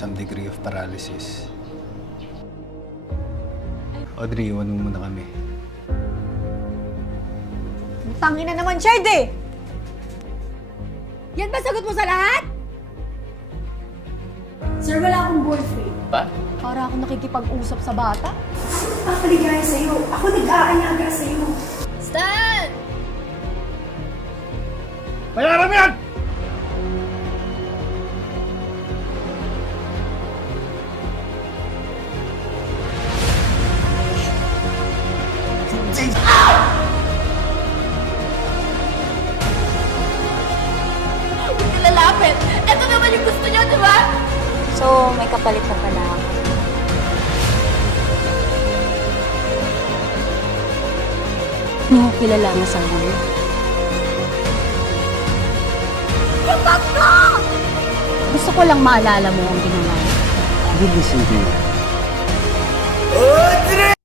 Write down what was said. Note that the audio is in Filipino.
some degree of paralysis. Audrey, iwan mo muna kami. Tangin na naman, Shard eh! Yan ba sagot mo sa lahat? Sir, wala akong boyfriend. Ba? Para ako nakikipag-usap sa bata. Ako nagpapaligaya sa'yo. Ako nag-aanyaga sa'yo. Stan! Bayaran mo yan! Huwag ka lalapit! Ito naman yung gusto niyo, di ba? So, may kapalit na pala ako. Hindi mo kilala ang asawa mo. Gusto ko lang maalala mo ang ginawa mo. I will listen to you.